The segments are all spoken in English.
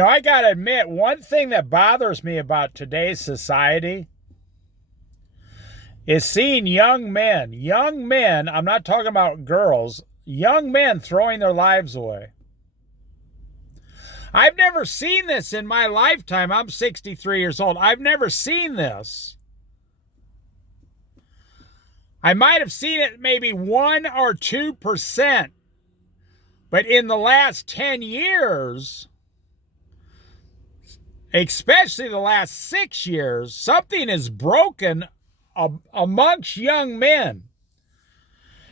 I got to admit, one thing that bothers me about today's society is seeing young men, I'm not talking about girls, young men throwing their lives away. I've never seen this in my lifetime. I'm 63 years old. I've never seen this. I might have seen it maybe 1 or 2%. But in the last 10 years, especially the last 6 years, something is broken amongst young men.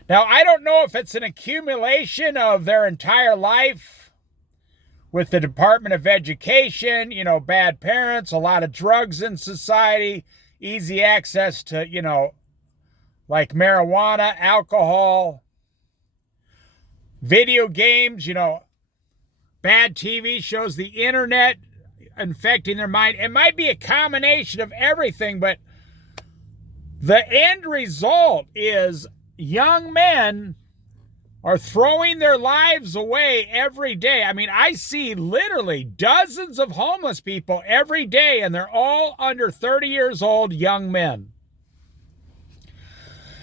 Now, I don't know if it's an accumulation of their entire life with the Department of Education, bad parents, a lot of drugs in society, easy access to, like marijuana, alcohol, video games, bad TV shows, the internet infecting their mind. It might be a combination of everything, but the end result is young men are throwing their lives away every day. I mean, I see literally dozens of homeless people every day, and they're all under 30 years old, young men.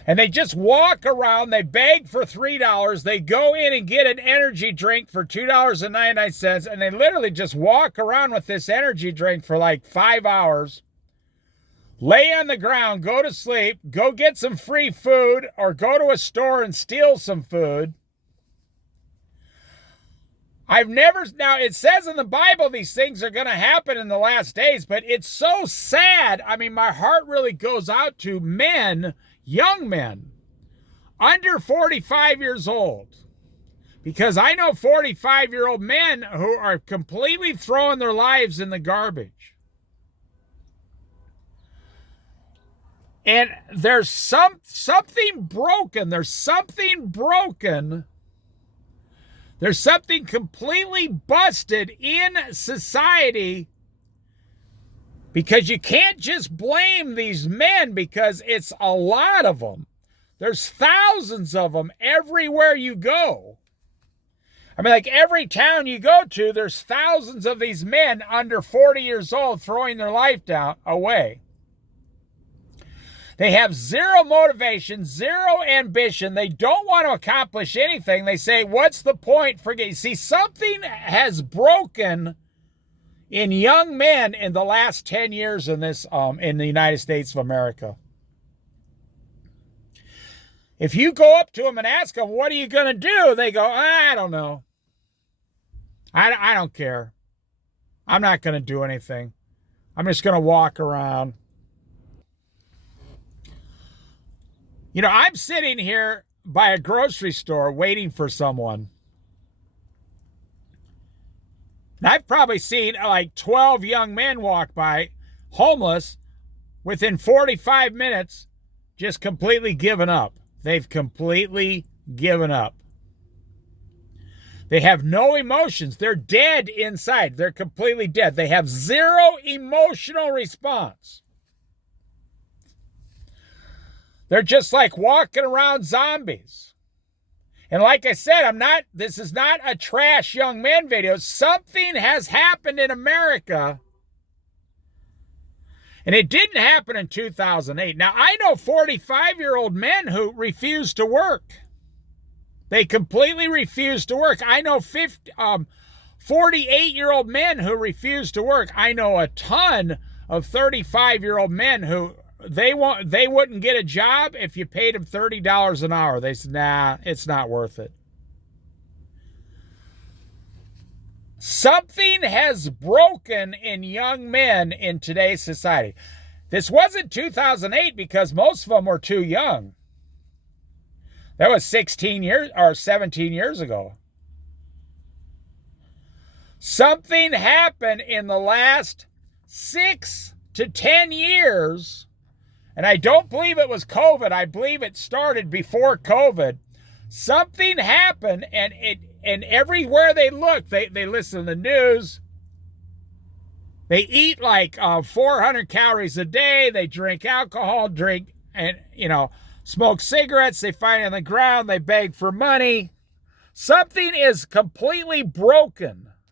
And they just walk around, they beg for $3, they go in and get an energy drink for $2.99, and they literally just walk around with this energy drink for like 5 hours, lay on the ground, go to sleep, go get some free food, or go to a store and steal some food. Now it says in the Bible these things are going to happen in the last days, but it's so sad. I mean, my heart really goes out to men, young men, under 45 years old. Because I know 45-year-old men who are completely throwing their lives in the garbage. And there's something broken. There's something broken. There's something completely busted in society, because you can't just blame these men, because it's a lot of them. There's thousands of them everywhere you go. I mean, like every town you go to, there's thousands of these men under 40 years old throwing their life away. They have zero motivation, zero ambition. They don't want to accomplish anything. They say, what's the point? See, something has broken in young men in the last 10 years in the United States of America. If you go up to them and ask them, what are you going to do? They go, I don't know. I don't care. I'm not going to do anything. I'm just going to walk around. I'm sitting here by a grocery store waiting for someone. And I've probably seen like 12 young men walk by, homeless, within 45 minutes, just completely given up. They've completely given up. They have no emotions. They're dead inside. They're completely dead. They have zero emotional response. They're just like walking around zombies. And like I said, this is not a trash young men video. Something has happened in America. And it didn't happen in 2008. Now, I know 45-year-old men who refuse to work. They completely refuse to work. I know 48-year-old men who refuse to work. I know a ton of 35-year-old men who they wouldn't get a job if you paid them $30 an hour. They said, nah, it's not worth it. Something has broken in young men in today's society. This wasn't 2008 because most of them were too young. That was 16 years or 17 years ago. Something happened in the last 6 to 10 years. And I don't believe it was COVID. I believe it started before COVID. Something happened, and everywhere they look, they listen to the news. They eat like 400 calories a day. They drink alcohol, smoke cigarettes. They find on the ground. They beg for money. Something is completely broken.